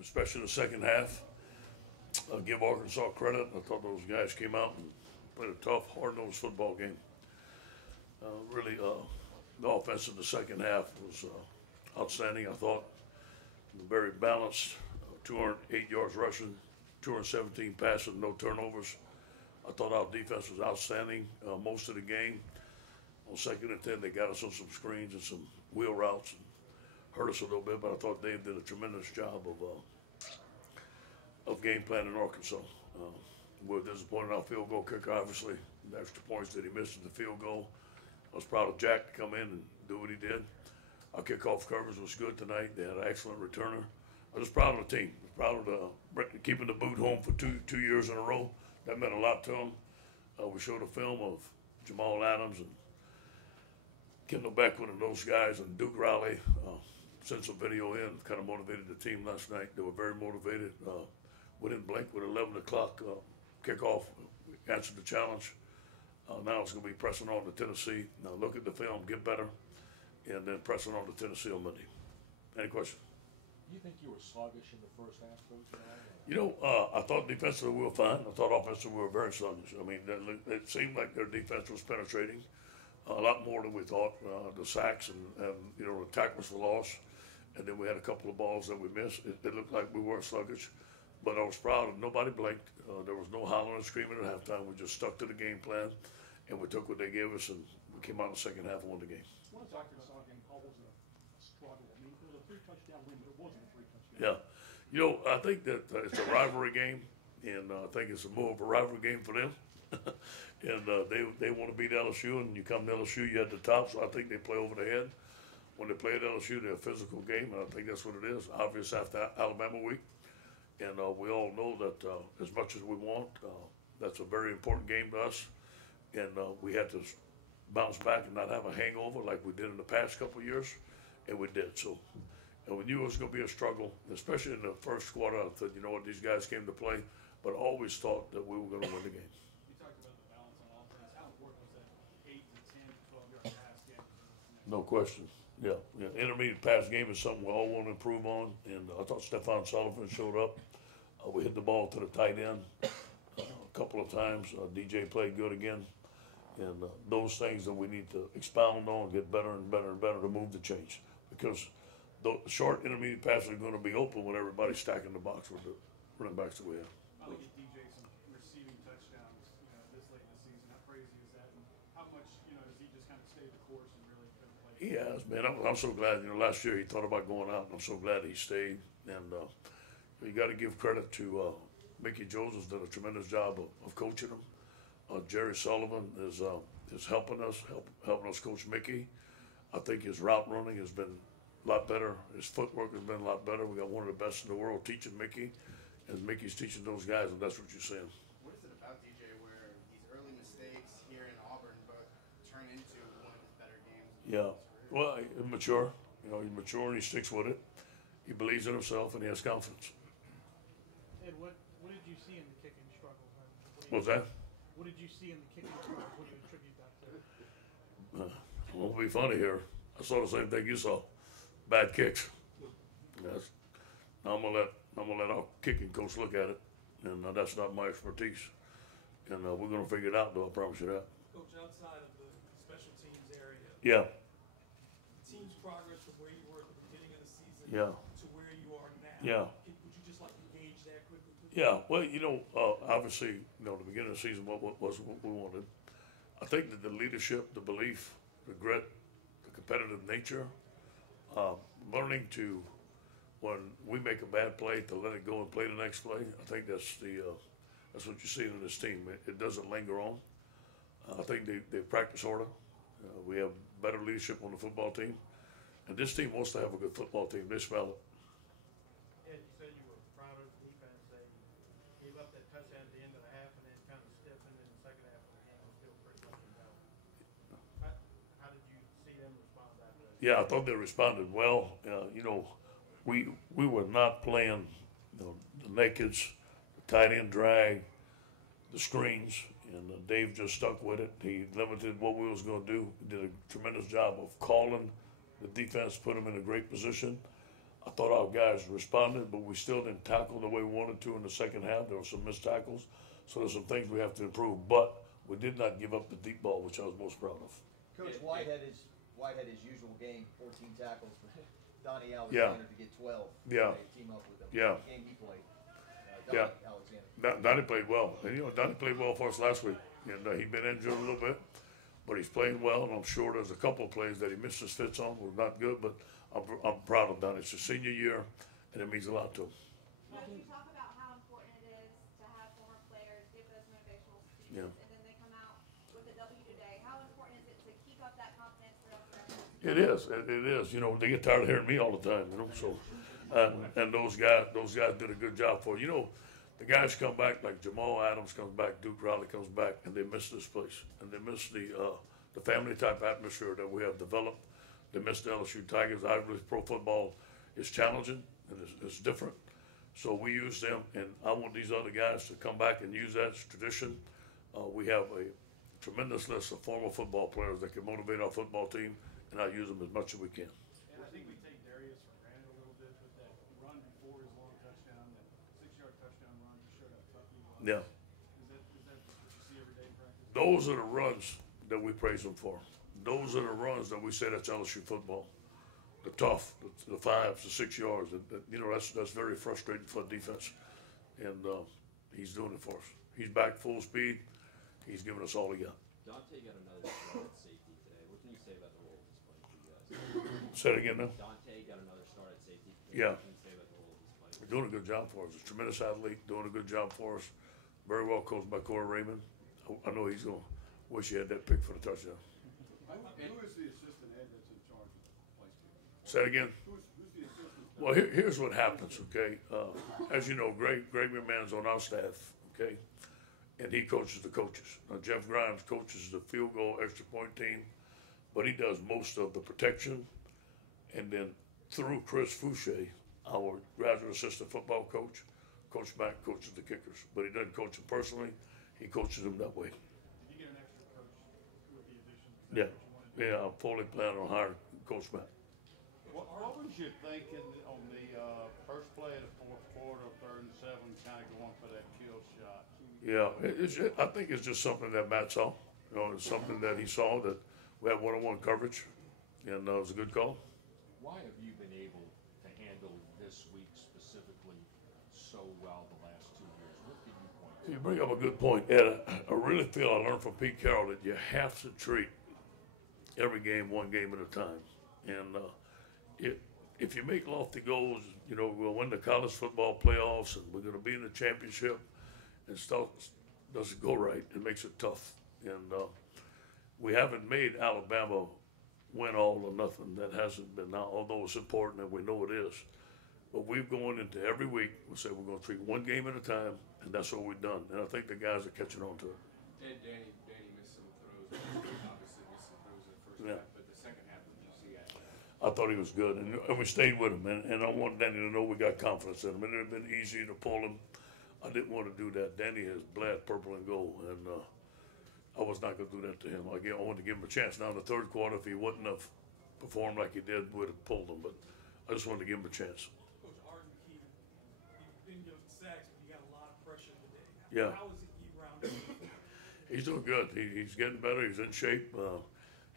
especially the second half. Give Arkansas credit. I thought those guys came out and played a tough, hard-nosed football game. Really, the offense in the second half was outstanding. I thought very balanced. 208 yards rushing, 217 passes, no turnovers. I thought our defense was outstanding most of the game. On 2nd and 10, they got us on some screens and some wheel routes and hurt us a little bit, but I thought Dave did a tremendous job of game planning Arkansas. We're disappointed in our field goal kicker, obviously. The extra points that he missed in the field goal. I was proud of Jack to come in and do what he did. Our kickoff coverage was good tonight. They had an excellent returner. I was proud of the team. I was proud of keeping the boot home for two years in a row. That meant a lot to them. We showed a film of Jamal Adams and Kendall Beckwith and those guys, and Duke Riley sent some video in, kind of motivated the team last night. They were very motivated. We didn't blink with 11 o'clock kickoff. We answered the challenge. Now it's going to be pressing on to Tennessee. Now look at the film, get better, and then pressing on to Tennessee on Monday. Any questions? You think you were sluggish in the first half, Coach? You know, I thought defensively we were fine. I thought offensively we were very sluggish. I mean, it seemed like their defense was penetrating a lot more than we thought. The sacks and you know, the tackles for loss, and then we had a couple of balls that we missed. It looked like we were sluggish, but I was proud of nobody blinked. There was no hollering and screaming at halftime. We just stuck to the game plan, and we took what they gave us, and we came out in the second half and won the game. What is Arkansas game called? Was it a struggle? I mean, it was a 3-touchdown win, but it wasn't a 3-touchdown. Yeah. You know, I think that it's a rivalry game, and I think it's more of a rivalry game for them. And they want to beat LSU, and you come to LSU, you're at the top, so I think they play over the head. When they play at LSU, they're a physical game, and I think that's what it is. Obvious after Alabama week, and we all know that as much as we want, that's a very important game to us, and we had to bounce back and not have a hangover like we did in the past couple of years, and we did. So, and we knew it was going to be a struggle, especially in the first quarter. I thought, you know what, these guys came to play, but always thought that we were going to win the game. You talked about the balance on offense. How important was that 8 to 10 to 12-yard pass game? No question. Yeah. Intermediate pass game is something we all want to improve on, and I thought Stephon Sullivan showed up. We hit the ball to the tight end a couple of times. DJ played good again, and those things that we need to expound on, get better and better and better to move the change, because the short intermediate passes are going to be open when everybody's stacking the box with the running backs that we have. How to get DJ some receiving touchdowns, this late in the season? How crazy is that? And how much, does he just kind of stay the course and really play? He has, man. I'm so glad. Last year he thought about going out, and I'm so glad he stayed. And you got to give credit to Mickey Joseph's done a tremendous job of coaching him. Jerry Sullivan is helping us coach Mickey. I think his route running has been a lot better. His footwork has been a lot better. We got one of the best in the world teaching Mickey, and Mickey's teaching those guys, and that's what you're saying. What is it about DJ where these early mistakes here in Auburn both turn into one of his better games? Yeah, well, he's mature. He's mature and he sticks with it. He believes in himself and he has confidence. Ed, what did you see in the kicking struggles? What's that? What did you see in the kicking struggles? What do you attribute that to? I won't be funny here. I saw the same thing you saw. Bad kicks. Yes. Now I'm gonna let our kicking coach look at it, and that's not my expertise. And we're gonna figure it out, though. I promise you that. Coach, outside of the special teams area, Yeah. the team's progress from where you were at the beginning of the season Yeah. to where you are now. Yeah. Would you just like to gauge that quickly? Yeah. Well, obviously, the beginning of the season was what we wanted. I think that the leadership, the belief, the grit, the competitive nature, learning to, when we make a bad play, to let it go and play the next play. I think that's what you see in this team. It doesn't linger on. I think they practice harder. We have better leadership on the football team, and this team wants to have a good football team. They smell it. Ed, you said you were proud of the defense. They gave up that touchdown at the end of the half and then kind of stiffened in the second half of the game and still pretty much down. How did you see them respond after that? Yeah, I thought they responded well. We were not playing the nakeds, the tight end drag, the screens, and Dave just stuck with it. He limited what we was going to do. He did a tremendous job of calling the defense, put them in a great position. I thought our guys responded, but we still didn't tackle the way we wanted to in the second half. There were some missed tackles, so there's some things we have to improve. But we did not give up the deep ball, which I was most proud of. Coach Whitehead his usual game, 14 tackles. Donnie Alexander to get 12. Yeah. They team up with him. Yeah. The game he played. Yeah. Alexander. Donnie played well, and Donnie played well for us last week, and he'd been injured a little bit, but he's playing well. And I'm sure there's a couple of plays that he missed his fits on, were not good, but I'm proud of Donnie. It's his senior year, and it means a lot to him. Coach, you talk about how important it is to have former players give those motivational speeches, Yeah. and then they come out with a W today. How important is it to keep up that confidence throughout the rest of the season? It is. It is. They get tired of hearing me all the time. So, and those guys did a good job for it. The guys come back like Jamal Adams comes back, Duke Riley comes back, and they miss this place, and they miss the family type atmosphere that we have developed. They miss the LSU Tigers. Obviously, pro football is challenging and it's different. So we use them, and I want these other guys to come back and use that as tradition. We have a tremendous list of former football players that can motivate our football team, and I use them as much as we can. And I think we take Darius for granted a little bit, but that run before his long touchdown, that 6-yard touchdown run, just showed how tough he was. Yeah. Is that just what you see every day in practice? Those are the runs that we praise them for. Those are the runs that we say that's LSU football. The tough, the 5s, the 6 yards. That's very frustrating for defense, and he's doing it for us. He's back full speed. He's giving us all he got. Dante got another start at safety today. What can you say about the role he's playing for you guys? Say it again now. Dante got another start at safety today. Yeah. What can you say about the role he's playing? He's doing a good job for us. He's a tremendous athlete, doing a good job for us. Very well coached by Corey Raymond. I know he's going to wish he had that pick for the touchdown. Who is the assistant head that's in charge of the place team? Say it again. Who's the assistant? Well, here's what happens, okay? As you know, Greg McMahon's on our staff, okay? And he coaches the coaches. Now, Jeff Grimes coaches the field goal extra point team, but he does most of the protection. And then through Chris Fouché, our graduate assistant football coach, Coach Mack coaches the kickers. But he doesn't coach them personally. He coaches them that way. Did you get an extra coach with the addition? Is that Yeah. what you wanted to do? Yeah, I'm fully planning on hiring Coach Mack. What was your thinking on the first play of the fourth quarter, 3rd and 7, kind of going for that kill shot? Yeah, I think it's just something that Matt saw. It's something that he saw that we had one-on-one coverage, and it was a good call. Why have you been able to handle this week specifically so well the last 2 years? What did you point to? You bring up a good point, Ed. I really feel I learned from Pete Carroll that you have to treat every game one game at a time. And if you make lofty goals, we'll win the college football playoffs and we're going to be in the championship, and stuff doesn't go right. It makes it tough. And we haven't made Alabama win all or nothing. That hasn't been, although it's important and we know it is. But we've gone into every week, we say we're going to treat one game at a time, and that's what we've done. And I think the guys are catching on to it. And Danny missed some throws. Obviously missed some throws in the first Yeah. half, but the second half, what did you see at? I thought he was good, and we stayed with him. And I want Danny to know we got confidence in him. It would have been easy to pull him. I didn't want to do that. Danny has bled purple and gold, and I was not going to do that to him. I wanted to give him a chance. Now in the third quarter, if he wouldn't have performed like he did, we'd have pulled him. But I just wanted to give him a chance. Coach Arden Key, you didn't get sacks, but you got a lot of pressure today. Yeah. How is he rounded? He's doing good. He's getting better. He's in shape.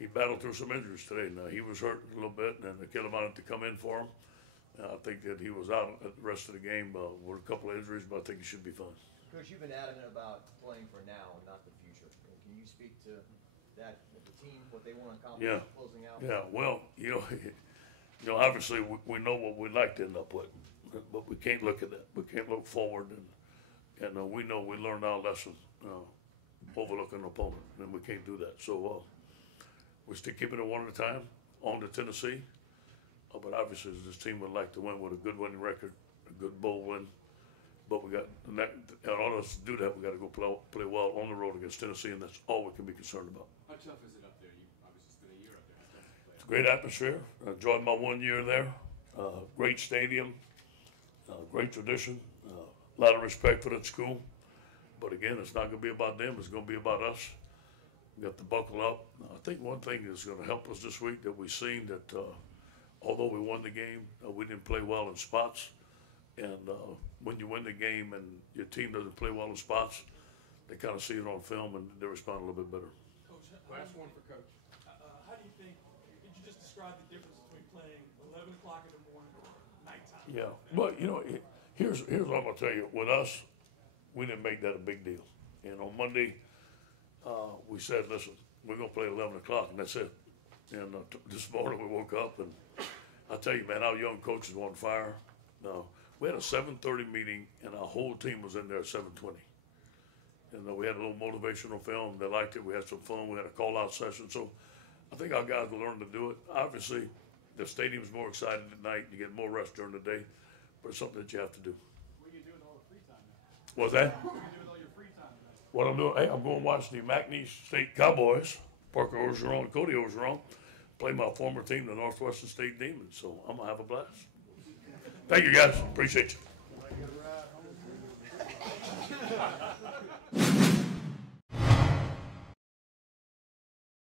He battled through some injuries today. Now, he was hurt a little bit, and the kid wanted to come in for him. I think that he was out the rest of the game with a couple of injuries, but I think he should be fine. Coach, you've been adamant about playing for now and not the future. Can you speak to that, the team, what they want to accomplish Yeah. closing out? Yeah, well, obviously we know what we'd like to end up with, but we can't look at that. We can't look forward, and we know we learned our lesson, overlooking an opponent, and we can't do that. So we're still keeping it one at a time on to Tennessee. But obviously, this team would like to win with a good winning record, a good bowl win. But in order to do that, we got to go play well on the road against Tennessee, and that's all we can be concerned about. How tough is it up there? You obviously spent a year up there. How tough is it to play? It's a great atmosphere. I enjoyed my 1 year there. Great stadium, great tradition, a lot of respect for that school. But again, it's not going to be about them. It's going to be about us. We got to buckle up. I think one thing that's going to help us this week that we've seen that although we won the game, we didn't play well in spots. And when you win the game and your team doesn't play well in spots, they kind of see it on film and they respond a little bit better. Coach, Last one for Coach. how do you think, could you just describe the difference between playing 11 o'clock in the morning or nighttime? Yeah, but here's what I'm gonna tell you. With us, we didn't make that a big deal. And on Monday, we said, listen, we're gonna play 11 o'clock, and that's it. And this morning we woke up, and I tell you, man, our young coaches were on fire. We had a 7:30 meeting, and our whole team was in there at 7:20. And we had a little motivational film. They liked it. We had some fun. We had a call-out session. So I think our guys will learn to do it. Obviously, the stadium's more excited at night. You get more rest during the day, but it's something that you have to do. What are you doing all the free time now? What's that? What are you doing all your free time now? What I'm doing, hey, I'm going to watch the McNeese State Cowboys, Parker Ogeron and Cody Ogeron, play my former team, the Northwestern State Demons. So I'm going to have a blast. Thank you, guys. Appreciate you.